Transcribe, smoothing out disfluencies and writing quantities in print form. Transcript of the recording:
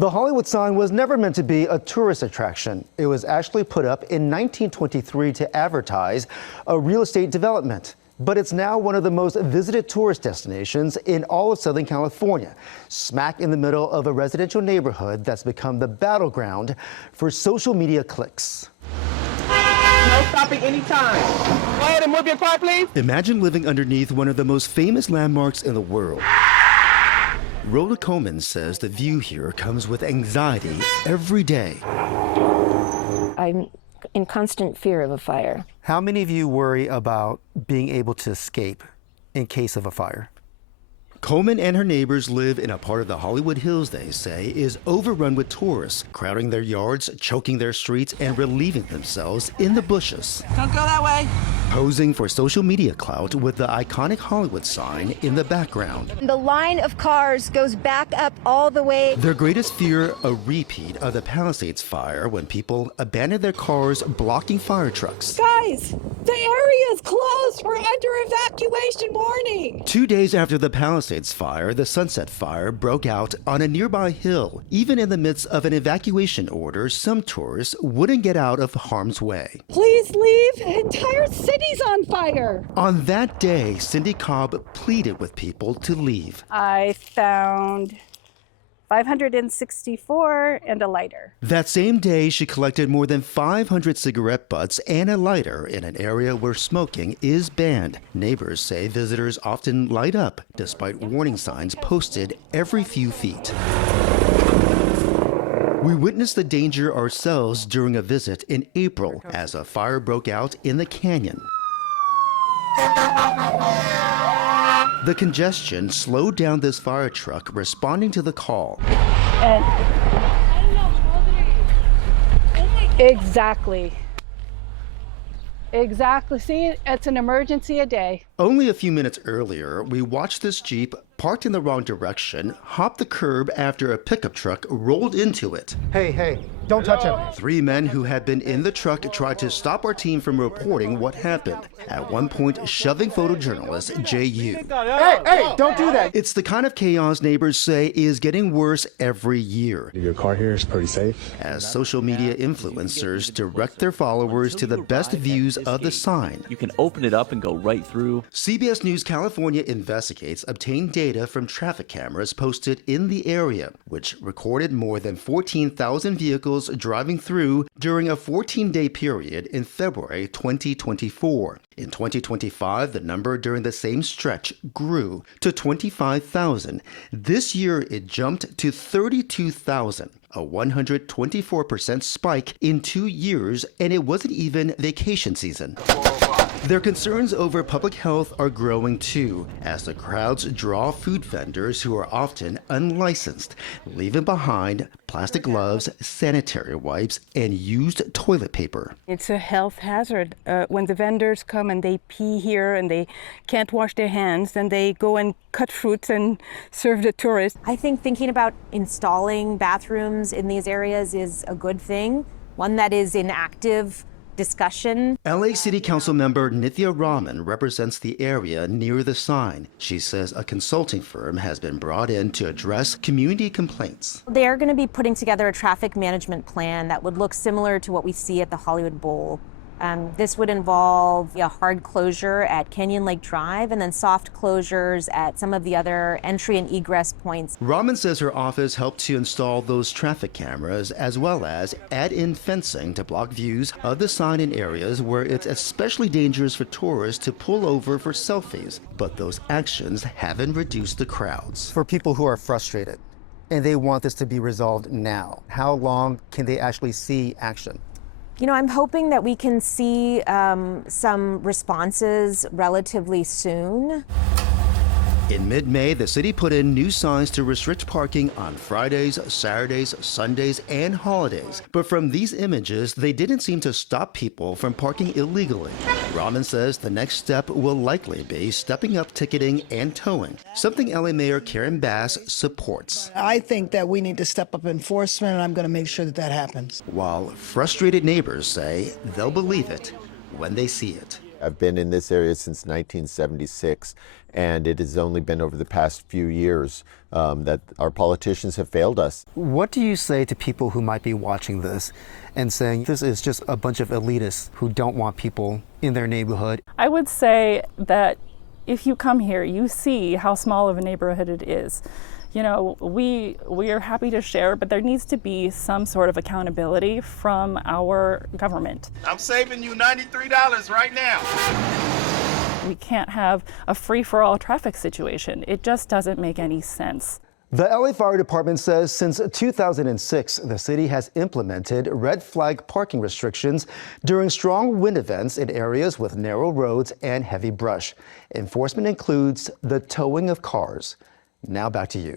The Hollywood sign was never meant to be a tourist attraction. It was actually put up in 1923 to advertise a real estate development. But it's now one of the most visited tourist destinations in all of Southern California, smack in the middle of a residential neighborhood that's become the battleground for social media clicks. No stopping anytime. Go ahead and move your car, please. Imagine living underneath one of the most famous landmarks in the world. Rhoda Coleman says the view here comes with anxiety every day. I'm in constant fear of a fire. How many of you worry about being able to escape in case of a fire? Coleman and her neighbors live in a part of the Hollywood Hills they say is overrun with tourists, crowding their yards, choking their streets, and relieving themselves in the bushes. Don't go that way. Posing for social media clout with the iconic Hollywood sign in the background. The line of cars goes back up all the way. Their greatest fear, a repeat of the Palisades fire when people abandoned their cars blocking fire trucks. Guys, the area is closed. We're under evacuation warning. 2 days after the Palisades fire, the Sunset Fire broke out on a nearby hill. Even in the midst of an evacuation order, some tourists wouldn't get out of harm's way. Please leave. The entire city's on fire. On that day, Cindy Cobb pleaded with people to leave. I found 564 and a lighter. That same day, she collected more than 500 cigarette butts and a lighter in an area where smoking is banned. Neighbors say visitors often light up despite warning signs posted every few feet. We witnessed the danger ourselves during a visit in April as a fire broke out in the canyon. The congestion slowed down this fire truck responding to the call. And exactly. See, it's an emergency a day. Only a few minutes earlier, we watched this Jeep parked in the wrong direction, hop the curb after a pickup truck rolled into it. Hey, don't touch him. 3 men who had been in the truck tried to stop our team from reporting what happened, at one point shoving photojournalist J.U. Hey, don't do that. It's the kind of chaos neighbors say is getting worse every year. Your car here is pretty safe. As social media influencers direct their followers to the best views of the sign. You can open it up and go right through. CBS News California Investigates obtained data from traffic cameras posted in the area, which recorded more than 14,000 vehicles driving through during a 14-day period in February 2024. In 2025, the number during the same stretch grew to 25,000. This year, it jumped to 32,000. A 124% spike in 2 years, and it wasn't even vacation season. Their concerns over public health are growing too, as the crowds draw food vendors who are often unlicensed, leaving behind plastic gloves, sanitary wipes, and used toilet paper. It's a health hazard. When the vendors come and they pee here and they can't wash their hands, then they go and cut fruits and serve the tourists. I think thinking about installing bathrooms in these areas is a good thing, one that is in active discussion. LA City Council member Nithya Raman represents the area near the sign. She says a consulting firm has been brought in to address community complaints. They are going to be putting together a traffic management plan that would look similar to what we see at the Hollywood Bowl. This would involve a hard closure at Canyon Lake Drive and then soft closures at some of the other entry and egress points. Raman says her office helped to install those traffic cameras as well as add in fencing to block views of the sign in areas where it's especially dangerous for tourists to pull over for selfies. But those actions haven't reduced the crowds. For people who are frustrated and they want this to be resolved now, how long can they actually see action? You know, I'm hoping that we can see some responses relatively soon. In mid-May, the city put in new signs to restrict parking on Fridays, Saturdays, Sundays, and holidays. But from these images, they didn't seem to stop people from parking illegally. Raman says the next step will likely be stepping up ticketing and towing, something LA Mayor Karen Bass supports. I think that we need to step up enforcement, and I'm going to make sure that that happens. While frustrated neighbors say they'll believe it when they see it. I've been in this area since 1976, and it has only been over the past few years that our politicians have failed us. What do you say to people who might be watching this and saying this is just a bunch of elitists who don't want people in their neighborhood? I would say that if you come here, you see how small of a neighborhood it is. You know, we are happy to share, but there needs to be some sort of accountability from our government. I'm saving you $93 right now. We can't have a free-for-all traffic situation. It just doesn't make any sense. The LA Fire Department says since 2006, the city has implemented red flag parking restrictions during strong wind events in areas with narrow roads and heavy brush. Enforcement includes the towing of cars. Now back to you.